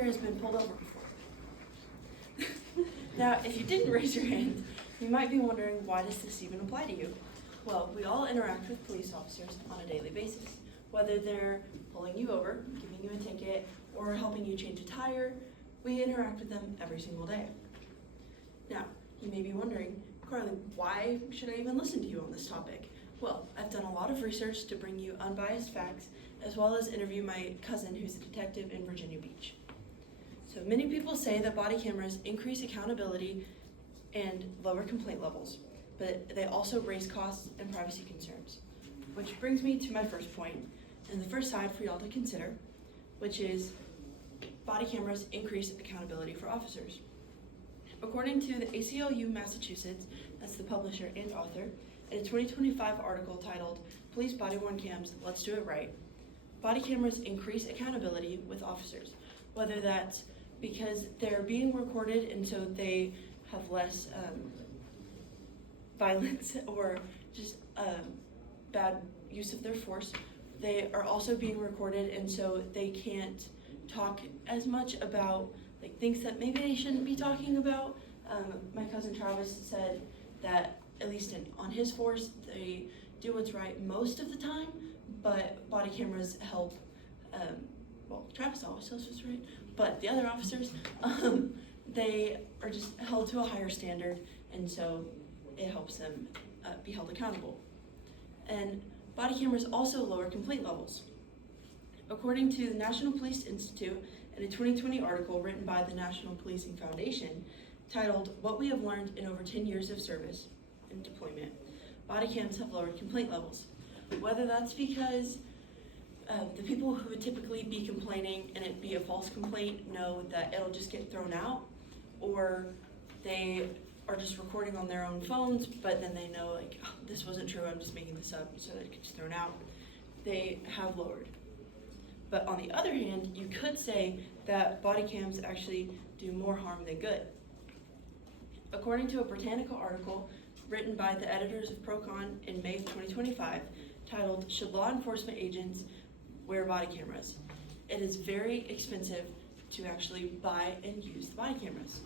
here has been pulled over before? Now, if you didn't raise your hand, you might be wondering, why does this even apply to you? Well, we all interact with police officers on a daily basis. Whether they're pulling you over, giving you a ticket, or helping you change a tire, we interact with them every single day. Now, you may be wondering, Carly, why should I even listen to you on this topic? Well, I've done a lot of research to bring you unbiased facts, as well as interview my cousin who's a detective in Virginia Beach. So many people say that body cameras increase accountability and lower complaint levels, but they also raise costs and privacy concerns. Which brings me to my first point, and the first side for y'all to consider, which is body cameras increase accountability for officers. According to the ACLU Massachusetts, that's the publisher and author, in a 2025 article titled Police Body-Worn Cams, Let's Do It Right, body cameras increase accountability with officers, whether that's because they're being recorded and so they have less violence or just bad use of their force. They are also being recorded and so they can't talk as much about like things that maybe they shouldn't be talking about. My cousin Travis said that at least on his force, they do what's right most of the time, but body cameras help, well, Travis always does what's right, but the other officers, they are just held to a higher standard, and so it helps them be held accountable. And body cameras also lower complaint levels. According to the National Police Institute, in a 2020 article written by the National Policing Foundation, titled What We Have Learned in Over 10 Years of Service and Deployment, body cams have lowered complaint levels. Whether that's because the people who would typically be complaining and it be a false complaint know that it'll just get thrown out, or they are just recording on their own phones, but then they know like, oh, this wasn't true, I'm just making this up so that it gets thrown out, they have lowered. But on the other hand, you could say that body cams actually do more harm than good. According to a Britannica article written by the editors of Procon in May of 2025, titled Should Law Enforcement Agents Wear Body Cameras? It is very expensive to actually buy and use the body cameras.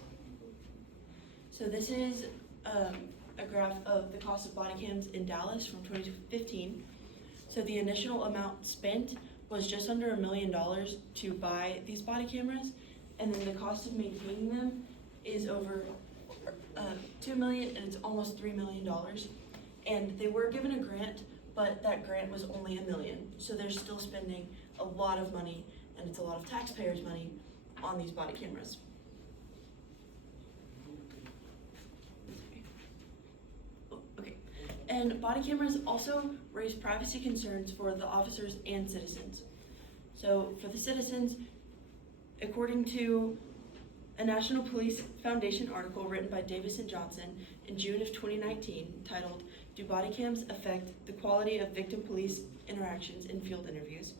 So this is a graph of the cost of body cams in Dallas from 2015. So the initial amount spent was just under $1 million to buy these body cameras, and then the cost of maintaining them is over $2 million, and it's almost $3 million. And they were given a grant, but that grant was only $1 million. So they're still spending a lot of money, and it's a lot of taxpayers' money on these body cameras. Okay. And body cameras also raise privacy concerns for the officers and citizens. So for the citizens, according to a National Police Foundation article written by Davis and Johnson in June of 2019 titled, Do Body Cams Affect the Quality of Victim Police Interactions in Field Interviews?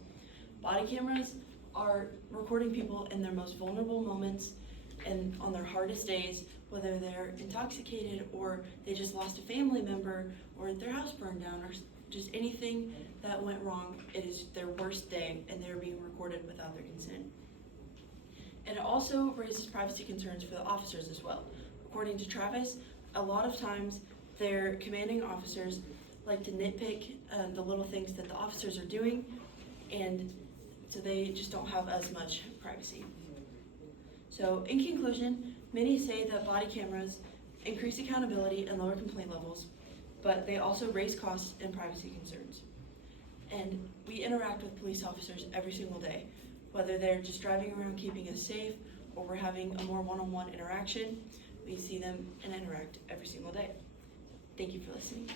Body cameras are recording people in their most vulnerable moments and on their hardest days, whether they're intoxicated or they just lost a family member or their house burned down or just anything that went wrong. It is their worst day and they're being recorded without their consent. And it also raises privacy concerns for the officers as well. According to Travis, a lot of times their commanding officers like to nitpick the little things that the officers are doing, and so they just don't have as much privacy. So in conclusion, many say that body cameras increase accountability and lower complaint levels, but they also raise costs and privacy concerns. And we interact with police officers every single day, whether they're just driving around keeping us safe or we're having a more one-on-one interaction. We see them and interact every single day. Thank you for listening.